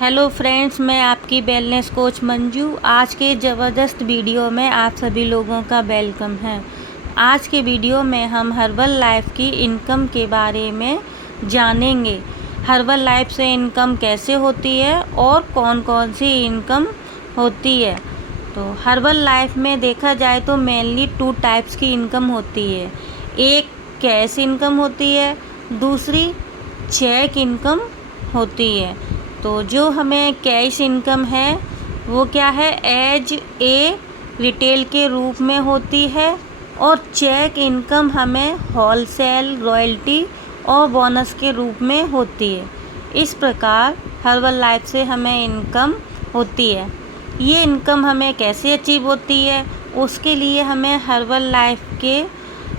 Hello friends, मैं आपकी wellness coach Manju. आज के ज़बरदस्त वीडियो में आप सभी लोगों का वेलकम है। आज के वीडियो में हम हर्बल लाइफ की इनकम के बारे में जानेंगे। हर्बल लाइफ से इनकम कैसे होती है और कौन कौन सी इनकम होती है। तो हर्बल लाइफ में देखा जाए तो मेनली 2 टाइप्स की इनकम होती है। एक कैश इनकम होती है, दूसरी चेक इनकम होती है। तो जो हमें कैश इनकम है वो क्या है, एज ए रिटेल के रूप में होती है, और चेक इनकम हमें होलसेल, रॉयल्टी और बोनस के रूप में होती है। इस प्रकार हर्बल लाइफ से हमें इनकम होती है। ये इनकम हमें कैसे अचीव होती है, उसके लिए हमें हर्बल लाइफ के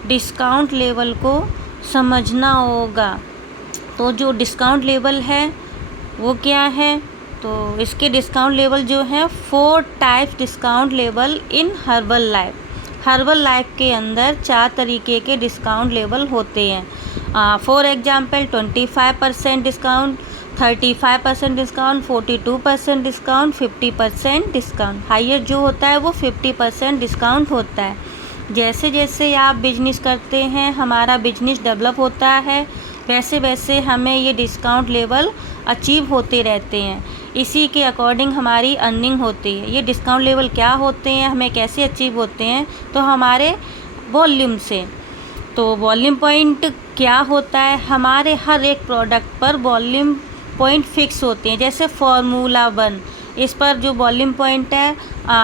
डिस्काउंट लेवल को समझना होगा। तो जो डिस्काउंट लेवल है वो क्या है, तो इसके डिस्काउंट लेवल जो है 4 types discount level in Herbalife. Herbalife के अंदर 4 तरीके के डिस्काउंट लेवल होते हैं। For example 25% discount, 35% discount, 42% discount, 50% discount. Higher जो होता है वो 50% डिस्काउंट होता है। जैसे जैसे आप बिजनेस करते हैं, हमारा बिजनेस डेवलप होता है, वैसे वैसे हमें ये डिस्काउंट लेवल अचीव होते रहते हैं। इसी के अकॉर्डिंग हमारी अर्निंग होती है। ये डिस्काउंट लेवल क्या होते हैं, हमें कैसे अचीव होते हैं, तो हमारे वॉल्यूम से। तो वॉल्यूम पॉइंट क्या होता है, हमारे हर एक प्रोडक्ट पर वॉल्यूम पॉइंट फिक्स होते हैं। जैसे फार्मूला 1, इस पर जो वॉल्यूम पॉइंट है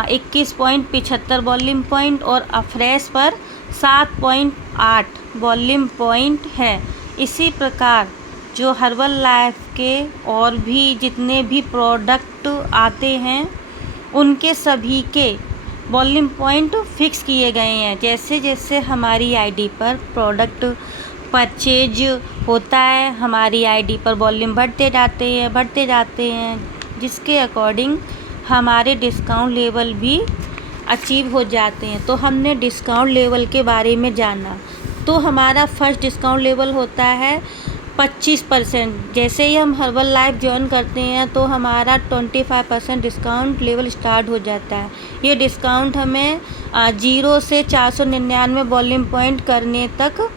21.75 वॉल्यूम पॉइंट, और अफ्रेश पर 7.8 वॉल्यूम पॉइंट है। इसी प्रकार जो हर्बल लाइफ के और भी जितने भी प्रोडक्ट आते हैं उनके सभी के वॉल्यूम पॉइंट फिक्स किए गए हैं। जैसे जैसे हमारी आईडी पर प्रोडक्ट परचेज होता है, हमारी आईडी पर वॉल्यूम बढ़ते जाते हैं, जिसके अकॉर्डिंग हमारे डिस्काउंट लेवल भी अचीव हो जाते हैं। तो हमने डिस्काउंट लेवल के बारे में जाना। तो हमारा फर्स्ट डिस्काउंट लेवल होता है 25%। जैसे ही हम हर्बल लाइफ ज्वाइन करते हैं तो हमारा 25% डिस्काउंट लेवल स्टार्ट हो जाता है। ये डिस्काउंट हमें 0 से 499 वॉल्यूम पॉइंट करने तक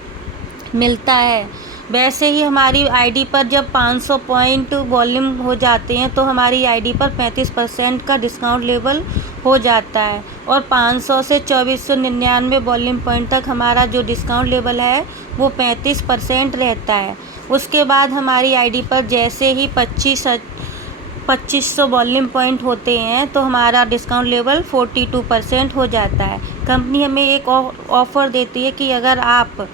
मिलता है। वैसे ही हमारी आईडी पर जब 500 पॉइंट वॉल्यूम हो जाते हैं तो हमारी आईडी पर 35% का डिस्काउंट लेवल हो जाता है, और 500 से 2499 वॉल्यूम पॉइंट तक हमारा जो डिस्काउंट लेवल है वो 35% रहता है। उसके बाद हमारी आईडी पर जैसे ही 2500 वॉल्यूम पॉइंट होते हैं तो हमारा डिस्काउंट लेवल 42% हो जाता है। कंपनी हमें एक ऑफ़र देती है कि अगर आप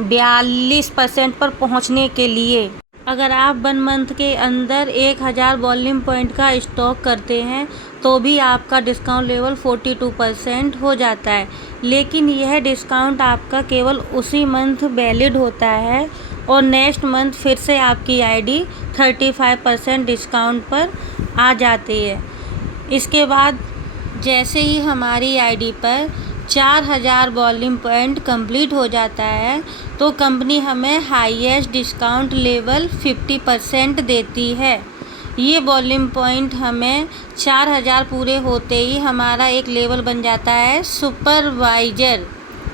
42% पर पहुंचने के लिए अगर आप 1 मंथ के अंदर 1000 वॉल्यूम पॉइंट का स्टॉक करते हैं तो भी आपका डिस्काउंट लेवल 42% हो जाता है। लेकिन यह डिस्काउंट आपका केवल उसी मंथ वैलिड होता है, और नेक्स्ट मंथ फिर से आपकी आईडी 35% डिस्काउंट पर आ जाती है। इसके बाद जैसे ही हमारी आईडी पर 4000 वॉल्यूम पॉइंट कंप्लीट हो जाता है तो कंपनी हमें हाईएस्ट डिस्काउंट लेवल 50% देती है। ये वॉल्यूम पॉइंट हमें 4000 पूरे होते ही हमारा एक लेवल बन जाता है सुपरवाइज़र।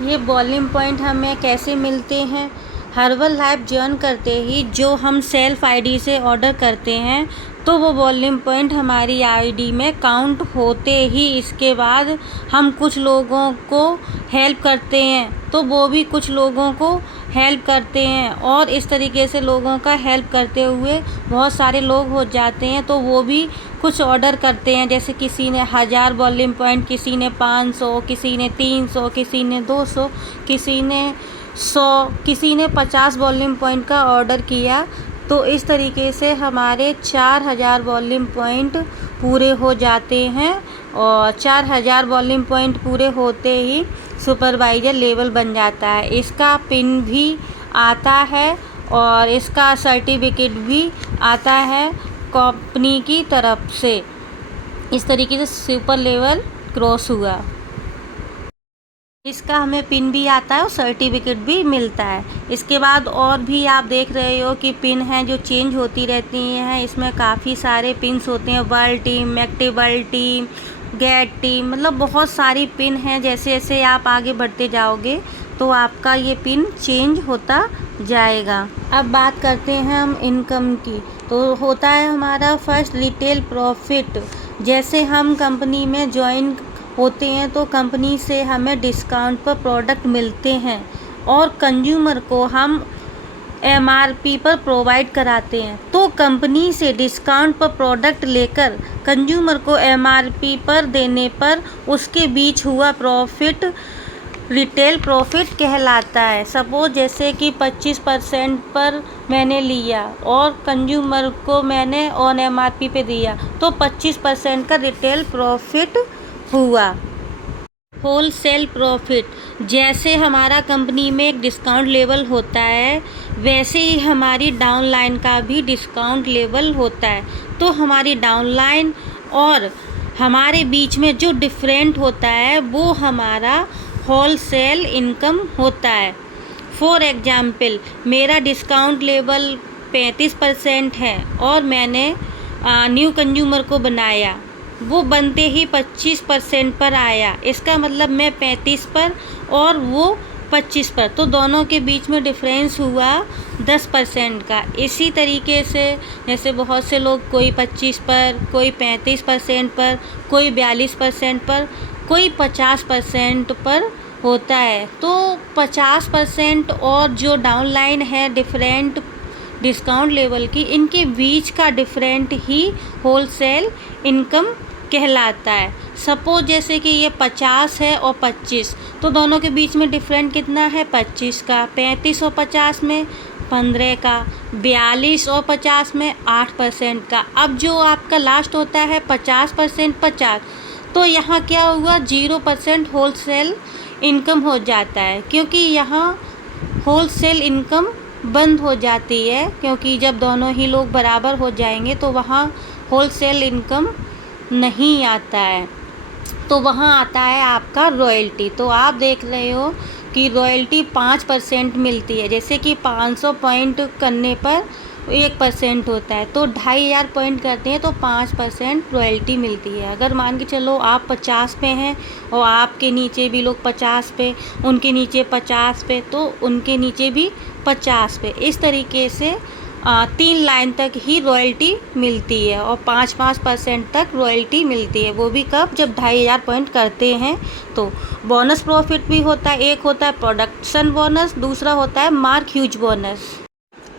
ये वॉल्यूम पॉइंट हमें कैसे मिलते हैं, हर्बल लाइफ ज्वाइन करते ही जो हम सेल्फ आईडी से ऑर्डर करते हैं तो वो वॉल्यूम पॉइंट हमारी आईडी में काउंट होते ही इसके बाद हम कुछ लोगों को हेल्प करते हैं तो वो भी कुछ लोगों को हेल्प करते हैं, और इस तरीके से लोगों का हेल्प करते हुए बहुत सारे लोग हो जाते हैं। तो वो भी कुछ ऑर्डर करते हैं, जैसे किसी ने 1000 वॉल्यूम पॉइंट, किसी ने 500, किसी ने 300, किसी ने 200, किसी ने 100, किसी ने 50 वॉल्यूम पॉइंट का ऑर्डर किया। तो इस तरीके से हमारे 4000 वॉल्यूम पॉइंट पूरे हो जाते हैं, और 4000 वॉल्यूम पॉइंट पूरे होते ही सुपरवाइज़र लेवल बन जाता है। इसका पिन भी आता है और इसका सर्टिफिकेट भी आता है कंपनी की तरफ से। इस तरीके से सुपर लेवल क्रॉस हुआ। इसका हमें पिन भी आता है और सर्टिफिकेट भी मिलता है। इसके बाद और भी आप देख रहे हो कि पिन हैं जो चेंज होती रहती हैं। इसमें काफ़ी सारे पिन्स होते हैं, world team, active world team, get team, मतलब बहुत सारी पिन हैं। जैसे जैसे आप आगे बढ़ते जाओगे तो आपका ये पिन चेंज होता जाएगा। अब बात करते हैं हम इनकम की। तो होता है हमारा फर्स्ट रिटेल प्रॉफिट। जैसे हम कंपनी में ज्वाइन होते हैं तो कंपनी से हमें डिस्काउंट पर प्रोडक्ट मिलते हैं और कंज्यूमर को हम एमआरपी पर प्रोवाइड कराते हैं। तो कंपनी से डिस्काउंट पर प्रोडक्ट लेकर कंज्यूमर को एमआरपी पर देने पर उसके बीच हुआ प्रॉफिट रिटेल प्रॉफिट कहलाता है। सपोज जैसे कि 25% पर मैंने लिया और कंज्यूमर को मैंने ऑन एमआरपी पे दिया तो 25% का रिटेल प्रॉफिट हुआ। होलसेल प्रॉफिट, जैसे हमारा कंपनी में एक डिस्काउंट लेवल होता है वैसे ही हमारी डाउनलाइन का भी डिस्काउंट लेवल होता है। तो हमारी डाउनलाइन और हमारे बीच में जो डिफरेंट होता है वो हमारा होलसेल इनकम होता है। फॉर एग्जाम्पल, मेरा डिस्काउंट लेवल 35% है और मैंने न्यू कंज्यूमर को बनाया, वो बनते ही 25% पर आया। इसका मतलब मैं 35 पर और वो 25 पर, तो दोनों के बीच में डिफरेंस हुआ 10% का। इसी तरीके से जैसे बहुत से लोग कोई 25 पर, कोई 35% पर, कोई 42% पर, कोई 50% पर होता है। तो 50% और जो डाउनलाइन है डिफरेंट डिस्काउंट लेवल की, इनके बीच का डिफरेंट ही होलसेल इनकम कहलाता है। सपोज जैसे कि ये 50 है और 25, तो दोनों के बीच में डिफरेंट कितना है 25 का। 35 और 50 में 15 का, 42 और 50 में 8% का। अब जो आपका लास्ट होता है 50% 50, तो यहाँ क्या हुआ 0% होलसेल इनकम हो जाता है, क्योंकि यहाँ होलसेल इनकम बंद हो जाती है। क्योंकि जब दोनों ही लोग बराबर हो जाएंगे तो वहाँ होलसेल इनकम नहीं आता है, तो वहाँ आता है आपका रॉयल्टी। तो आप देख रहे हो कि रॉयल्टी 5% मिलती है। जैसे कि 500 पॉइंट करने पर 1% होता है, तो 2500 पॉइंट करते हैं तो 5% रॉयल्टी मिलती है। अगर मान के चलो आप 50 पे हैं और आपके नीचे भी लोग 50 पे, उनके नीचे 50 पे, तो उनके नीचे भी 50 पे, इस तरीके से 3 लाइन तक ही रॉयल्टी मिलती है और 5% तक रॉयल्टी मिलती है। वो भी कब, जब 2500 पॉइंट करते हैं। तो बोनस प्रॉफिट भी होता है, एक होता है प्रोडक्शन बोनस, दूसरा होता है मार्क ह्यूज बोनस।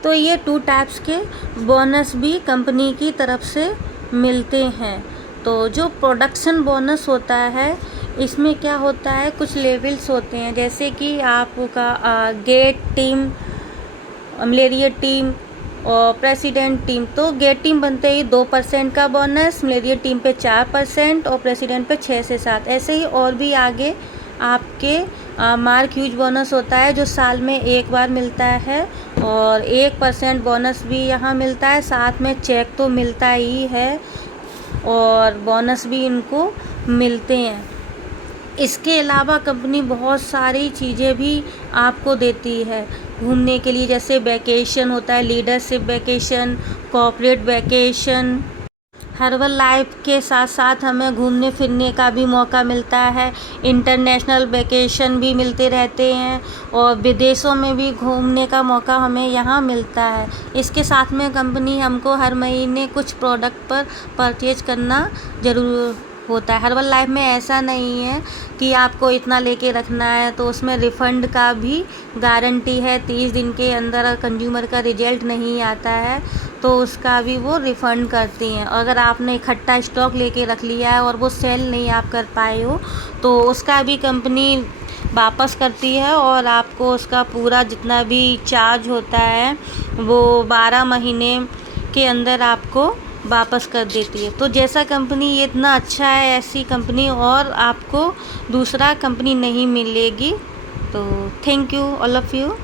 तो ये 2 टाइप्स के बोनस भी कंपनी की तरफ से मिलते हैं। तो जो प्रोडक्शन बोनस होता है इसमें क्या होता है, कुछ लेवल्स होते हैं। जैसे कि आपका गेट टीम, मलेरिया टीम और प्रेसिडेंट टीम। तो गेट टीम बनते ही 2% का बोनस, मलेरिया टीम पे 4% और प्रेसिडेंट पे 6 से 7। ऐसे ही और भी आगे आपके मार्क ह्यूज बोनस होता है जो साल में एक बार मिलता है और 1% बोनस भी यहाँ मिलता है। साथ में चेक तो मिलता ही है और बोनस भी इनको मिलते हैं। इसके अलावा कंपनी बहुत सारी चीज़ें भी आपको देती है घूमने के लिए। जैसे वैकेशन होता है, leadership vacation, corporate vacation. Herbal life के साथ साथ हमें घूमने फिरने का भी मौका मिलता है। इंटरनेशनल वैकेशन भी मिलते रहते हैं और विदेशों में भी घूमने का मौका हमें यहाँ मिलता है। इसके साथ में कंपनी हमको हर महीने कुछ प्रोडक्ट पर परचेज करना ज़रूर होता है। हर्बल लाइफ में ऐसा नहीं है कि आपको इतना लेके रखना है, तो उसमें रिफ़ंड का भी गारंटी है। 30 दिन के अंदर कंज्यूमर का रिजल्ट नहीं आता है तो उसका भी वो रिफ़ंड करती हैं। अगर आपने इकट्ठा स्टॉक लेके रख लिया है और वो सेल नहीं आप कर पाए हो तो उसका भी कंपनी वापस करती है और आपको उसका पूरा जितना भी चार्ज होता है वो 12 महीने के अंदर आपको वापस कर देती है। तो जैसा कंपनी ये इतना अच्छा है, ऐसी कंपनी और आपको दूसरा कंपनी नहीं मिलेगी। तो thank you all of you.